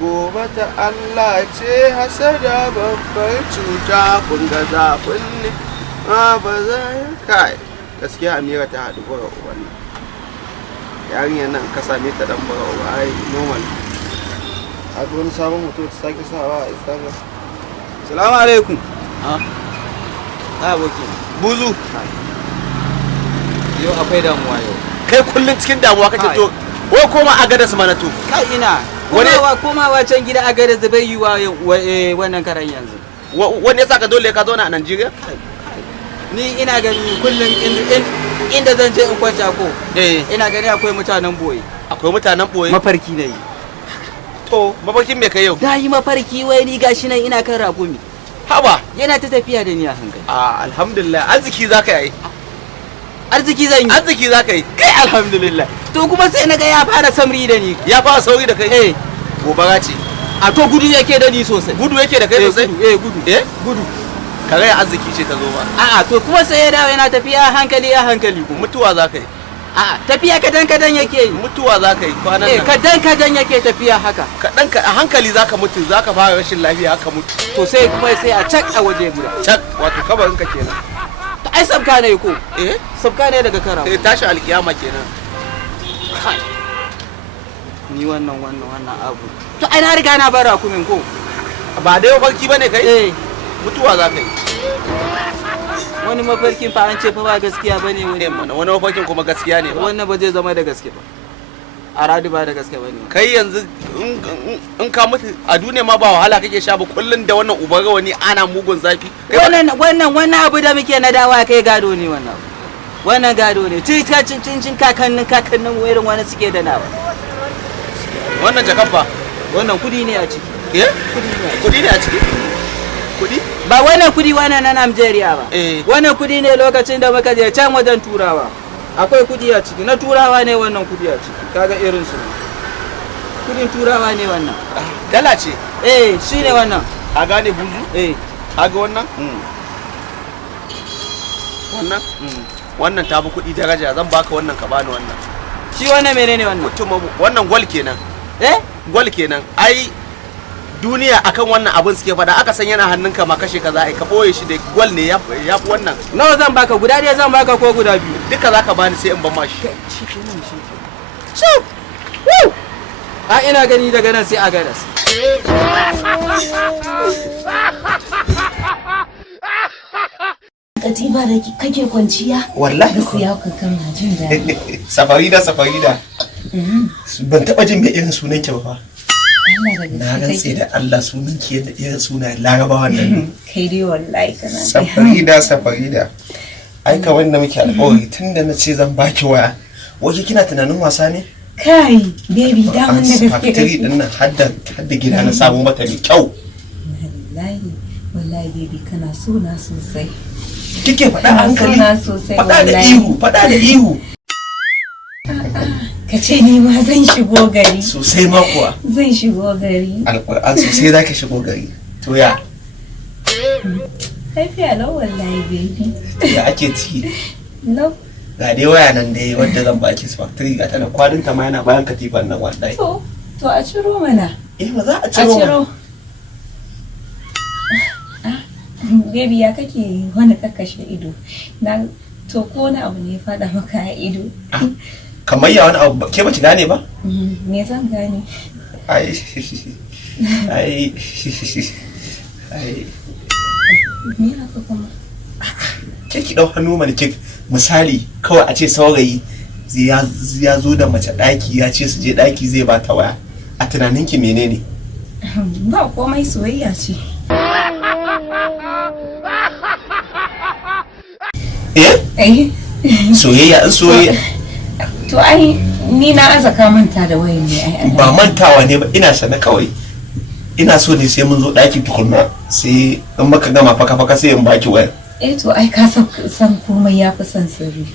Gobe ta Allah ce hasada babbar cuta kun ga zafin ne ba zai kai gaskiya Amira ta haɗu bara wannan yarinyar nan ka same ta dan bara uba ai normal a wani sabon hoto ta sake sawa a Instagram. Assalamu alaikum. Aboki buzu yau akwai damuwa yau. Kai kullun cikin damuwa kake to wai koma a gada su mana to Kai ina komawa can gida a gada bai yi wa wannan karan yanzu. Wani yasa ka dole ka zauna a Najeriya? Ni ina gani kullum inda zan je in kwanta ko ina gani akwai mutanen boye. Akwai mutanen boye? Mafarki na yi. To mafarkin me kai yau? Da yi mafarki wai ni gashi nan ina kan rakumi. Haba Yana ta tafiya da ni a hankali. Alhamdulillah arziki zaka yi. Arziki zan yi. Arziki zaka yi. Kai alhamdulillah. To kuma sai naga ya fara samri da ni. Ya fara sauri da kai? Gobara ce. A to gudu yake da ni sosai. Gudu yake da kai sosai? Gudu. Gudu. Kare arziki ce ta zo ba. A'a to kuma sai ya dawo yana tafiya a hankali kuma. Mutuwa zaka yi. A'a tafiya kadan yake yi. Mutuwa zaka yi kwanan nan. Kadan yake tafiya haka. Kadan a hankali zaka mutu, zaka fara rashin lafiya haka mutu. To sai kuma sai a cak a waje guda. Cak wato kabarin ka kenan. To ai sabka ne ko? Sabka ne daga karawa. Sai tashi alkiyama kenan. Ni wannan abu. To ai na riga na bar rakumin ko? Ba dai mafarki bane kai? Mutuwa zaka yi. Wani mafarkin fa an ce fa ba gaskiya bane wani. Wani mafarkin kuma gaskiya ne ba. Wannan ba zai zama da gaske ba. Aradu ba da gaske bane. Kai yanzu in ka mutu a duniya ma ba wahala kake sha ba kullun da wannan ubaga wani ana mugun zafi. Wannan abu da muke na dawa kai gado ne wannan. Wannan gado ne. Cin kakannin irin wani suke da nawa. Wannan jakaffa wannan kudi ne a ciki. Kudi ne a ciki. Kudi? Ba wannan kudi wannan na Najeriya ba. Wannan kudi ne lokacin da muka je can wajen Turawa. Akwai kudi a ciki. Na Turawa ne wannan kudi a ciki. Kaga irin su. Kudin Turawa ne wannan. Dala ce? Shine wannan. A gane buzu? Kaga wannan? Wannan? Wannan ta bi kudi daraja zan baka wannan ka bani wannan. Shi wannan menene wannan? Wannan gwal kenan. Gwal kenan. Ai duniya akan wannan abin suke fada aka san yana hannunka ma kashe ka za a yi ka boye shi da gwal ne ya fi wannan. Nawa zan baka guda ɗaya zan baka ko guda biyu? Duka zaka bani sai in ban ma shi. Ina gani daga nan sai a gadas. Katiba da kake kwanciya? Wallahi ko ya kana jin daɗi. Safarida. Ban taba jin me irin sunan ki ba fa. Na rantse da Allah sunan ki da irin sunayen Larabawa nan. Kai dai wallahi kana. Safarida. Ai ka wanda muke alƙawari tunda na ce zan baki waya. Waje kina tunanin wasa ne? Kai, baby da mun da gaske. Factory din nan hadda gida na samu mata mai kyau. Wallahi baby kana so na sosai. Kike faɗa hankali? Faɗa da ihu. Ka ce ni ma zan shigo gari. Sosai ma kuwa. Zan shigo gari. Alƙur'an sosai zaki shigo gari. To ya? Lafiya lau wallahi baby. Ya ake ciki? Lau. Ga dai waya nan dai wadda zan baki factory ga tana kwalinta ma yana bayan katifan nan wallahi. To a ciro mana. Ba za a ciro. Baby ya kake wani kakkashe ido. To ko wani abu ne fada maka a ido. Kamar ya wani abu ke baki gane ba? Me zan gane? Ai. Me haka kuma? Ke ki dau hannu mana ke misali kawai a ce saurayi ya zo da mace daki ya ce su je daki zai ba ta waya. A tunaninki menene? Ba komai soyayya ce. Soyayya. To ai ni na azaka manta da wayan ne ai. Ba mantawa ne ba ina sana kawai. Ina so ne sai mun zo daki tukunna sai in maka gama faka sai in baki wayar. To ai ka san komai ya fi son sirri.